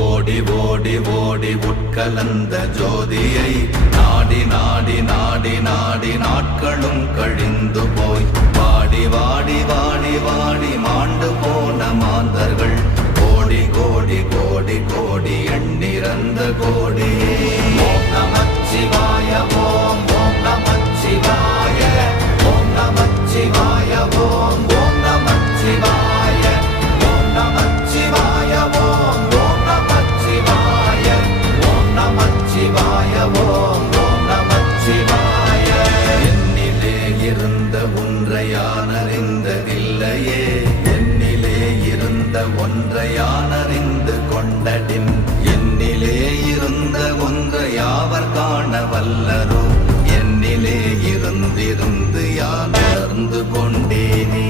ஓடி ஓடி ஓடி உட்கலந்த ஜோதியை நாடி நாடி நாடி நாடி நாட்களும் கழிந்து போய் வாடி வாடி வாடி வாடி மாண்டு போன மாந்தர்கள் கோடி கோடி கோடி கோடி எண்ணிறந்த கோடி. ஓம் நமச்சிவாய ஓம் ஓம் நமச்சிவாய ஓம் நமச்சிவாய ஓம் ஓம் நமச்சிவாய ஓம் நமச்சிவாய ஓம் ஓம் நமச்சிவாய ஓம் நமச்சிவாய ஓம் ஓம் நமச்சிவாய. என்னிலே இருந்த ஒன்றை யான் அறிந்ததில்லையே, என்னிலே இருந்த ஒன்றை யான் அறிந்து கொண்டடின், என்னிலே இருந்த ஒன்றை யாவர் காண வல்லரோ, என்னிலே இருந்திருந்து யான் உணர்ந்து கொண்டேனே.